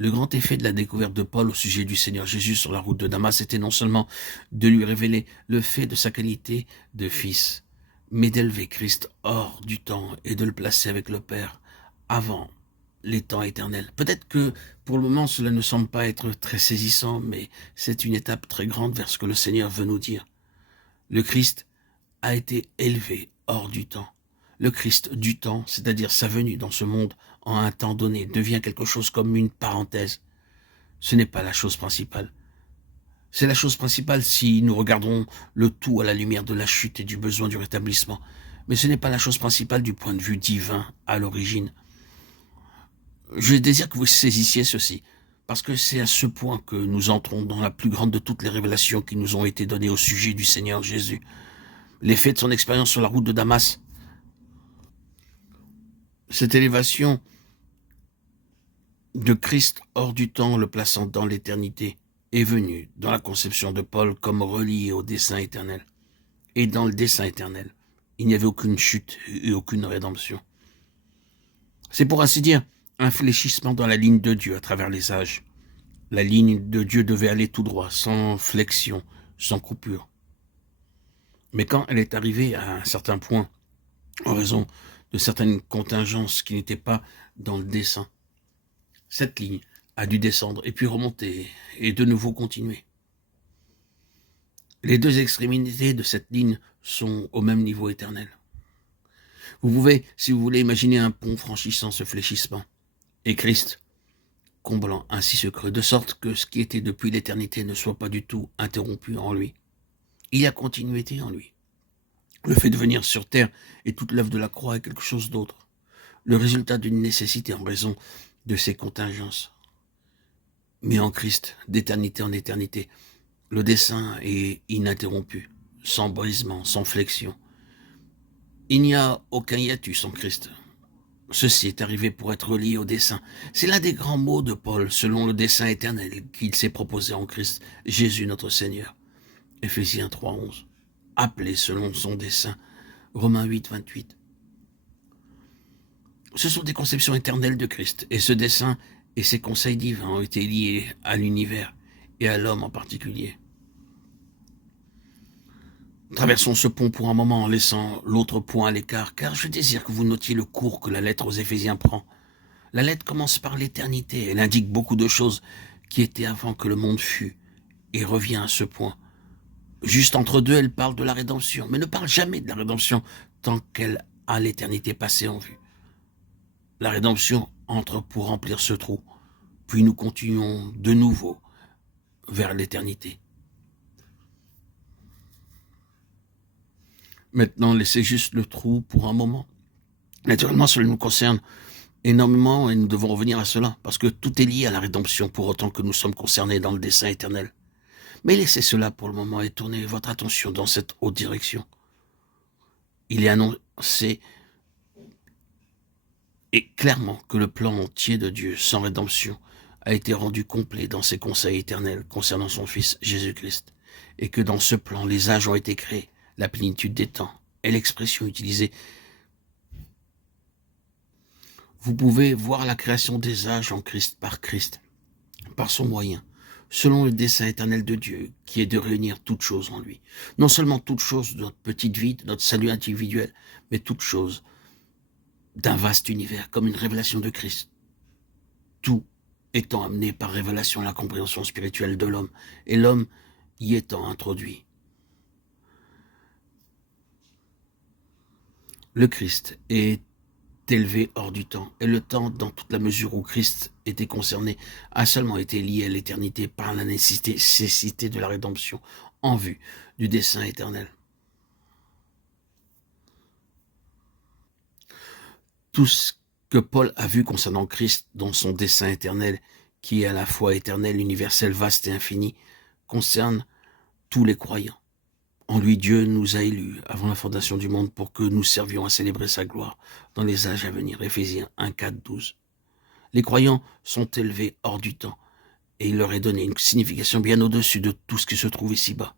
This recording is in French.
Le grand effet de la découverte de Paul au sujet du Seigneur Jésus sur la route de Damas était non seulement de lui révéler le fait de sa qualité de fils, mais d'élever Christ hors du temps et de le placer avec le Père avant les temps éternels. Peut-être que pour le moment cela ne semble pas être très saisissant, mais c'est une étape très grande vers ce que le Seigneur veut nous dire. Le Christ a été élevé hors du temps. Le Christ du temps, c'est-à-dire sa venue dans ce monde en un temps donné, devient quelque chose comme une parenthèse. Ce n'est pas la chose principale. C'est la chose principale si nous regardons le tout à la lumière de la chute et du besoin du rétablissement. Mais ce n'est pas la chose principale du point de vue divin à l'origine. Je désire que vous saisissiez ceci, parce que c'est à ce point que nous entrons dans la plus grande de toutes les révélations qui nous ont été données au sujet du Seigneur Jésus. L'effet de son expérience sur la route de Damas, cette élévation de Christ hors du temps, le plaçant dans l'éternité, est venue dans la conception de Paul comme relié au dessein éternel. Et dans le dessein éternel, il n'y avait aucune chute et aucune rédemption. C'est pour ainsi dire un fléchissement dans la ligne de Dieu à travers les âges. La ligne de Dieu devait aller tout droit, sans flexion, sans coupure. Mais quand elle est arrivée à un certain point, en raison de certaines contingences qui n'étaient pas dans le dessein, cette ligne a dû descendre et puis remonter et de nouveau continuer. Les deux extrémités de cette ligne sont au même niveau éternel. Vous pouvez, si vous voulez, imaginer un pont franchissant ce fléchissement et Christ comblant ainsi ce creux, de sorte que ce qui était depuis l'éternité ne soit pas du tout interrompu en lui. Il y a continuité en lui. Le fait de venir sur terre et toute l'œuvre de la croix est quelque chose d'autre. Le résultat d'une nécessité en raison de ses contingences. Mais en Christ, d'éternité en éternité, le dessein est ininterrompu, sans brisement, sans flexion. Il n'y a aucun hiatus en Christ. Ceci est arrivé pour être lié au dessein. C'est l'un des grands mots de Paul, selon le dessein éternel qu'il s'est proposé en Christ, Jésus notre Seigneur. Éphésiens 3:11. Appelé selon son dessein. Romains 8:28. Ce sont des conceptions éternelles de Christ, et ce dessein et ses conseils divins ont été liés à l'univers et à l'homme en particulier. Traversons ce pont pour un moment en laissant l'autre point à l'écart, car je désire que vous notiez le cours que la lettre aux Éphésiens prend. La lettre commence par l'éternité, elle indique beaucoup de choses qui étaient avant que le monde fût, et revient à ce point. Juste entre deux, elle parle de la rédemption, mais ne parle jamais de la rédemption tant qu'elle a l'éternité passée en vue. La rédemption entre pour remplir ce trou, puis nous continuons de nouveau vers l'éternité. Maintenant, laissez juste le trou pour un moment. Naturellement, cela nous concerne énormément et nous devons revenir à cela, parce que tout est lié à la rédemption pour autant que nous sommes concernés dans le dessein éternel. Mais laissez cela pour le moment et tournez votre attention dans cette haute direction. Il est annoncé et clairement que le plan entier de Dieu sans rédemption a été rendu complet dans ses conseils éternels concernant son Fils Jésus-Christ, et que dans ce plan, les âges ont été créés, la plénitude des temps est l'expression utilisée. Vous pouvez voir la création des âges en Christ, par son moyen, selon le dessein éternel de Dieu, qui est de réunir toutes choses en lui. Non seulement toutes choses de notre petite vie, de notre salut individuel, mais toutes choses d'un vaste univers, comme une révélation de Christ. Tout étant amené par révélation à la compréhension spirituelle de l'homme, et l'homme y étant introduit. Le Christ est élevé hors du temps, et le temps, dans toute la mesure où Christ était concerné, a seulement été lié à l'éternité par la nécessité de la rédemption en vue du dessein éternel. Tout ce que Paul a vu concernant Christ dans son dessein éternel, qui est à la fois éternel, universel, vaste et infini, concerne tous les croyants. En lui, Dieu nous a élus avant la fondation du monde pour que nous servions à célébrer sa gloire dans les âges à venir. Éphésiens 1, 4, 12. Les croyants sont élevés hors du temps et il leur est donné une signification bien au-dessus de tout ce qui se trouve ici-bas.